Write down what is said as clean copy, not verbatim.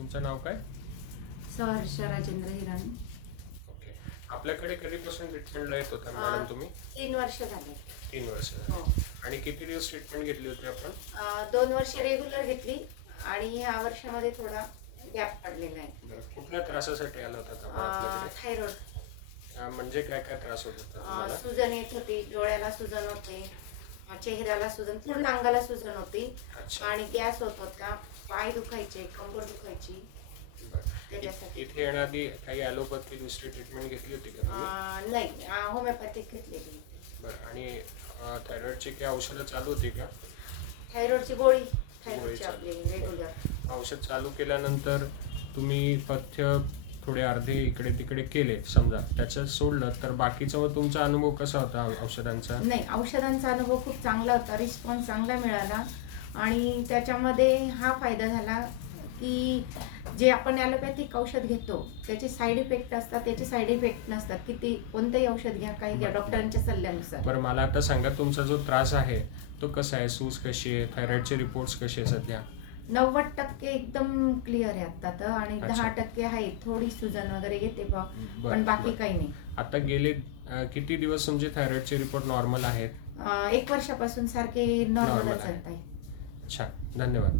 तुमचं नाव काय? सहर्ष राजेंद्र हिराणी. ओके. आपल्याकडे कधीपासून ट्रीटमेंटला येत होता मॅडम तुम्ही? 3 वर्ष झाले. 3 वर्ष झाली. हो. आणि किती दिवस ट्रीटमेंट घेतली होती आपण? 2 वर्ष रेग्युलर घेतली आणि ह्या वर्षामध्ये थोडा गॅप पडलेला आहे. बरं. कुठल्या त्रासासाठी आला होता आपण आपल्याकडे? थायरॉइड. म्हणजे काय काय त्रास होत होता तुम्हाला? सुजन येत होती, डोळ्याला सुजन होते, चेहऱ्याला सुजन, पूर्ण अंगाला सुजन होती अच्छा. आणि गॅस होत होता, पाय दुखायचे, कंबर दुखायची. बरं. त्याच्यासाठी इथे येण्याआधी काही ॲलोपॅथी दुसरी ट्रीटमेंट घेतली होती का तुम्ही? नाही, होमिओपॅथिक घेतलेली. बरं. आणि थायरॉइडची काही औषधं चालू होती का? थायरॉइडची गोळी, गोळी थायरॉइडची चालू. आपली रेग्युलर. औषध चालू केल्यानंतर तुम्ही पथ्य थोडे अर्धे इकडे तिकडे केले समजा, त्याच्यात सोडलं तर बाकीचा मग तुमचा अनुभव कसा होता औषधांचा? नाही, औषधांचा अनुभव खूप चांगला होता, रिस्पॉन्स चांगला मिळाला आणि त्याच्यामध्ये हा फायदा झाला की जे आपण ॲलोपॅथिक औषध घेतो त्याचे साईड इफेक्ट असतात, त्याचे साईड इफेक्ट नसतात. किती कोणतंही औषध घ्या, काही घ्या, डॉक्टरांच्या सल्ल्यानुसार. बरं, मला आता सांगा तुमचा जो त्रास आहे तो कसा आहे? सूज कशी आहे? थायरॉइडचे रिपोर्ट्स कसे आहे सध्या? 90% एकदम क्लिअर आहे आता तर, आणि अच्छा. 10% आहे थोडी सुजन वगैरे येते बा, बरं, पण बाकी बरं. काही नाही. आता गेले किती दिवस तुमचे थायरॉइडचे रिपोर्ट नॉर्मल आहेत? 1 वर्षापासून सारखे नॉर्मलच आहे. आहे. अच्छा, धन्यवाद.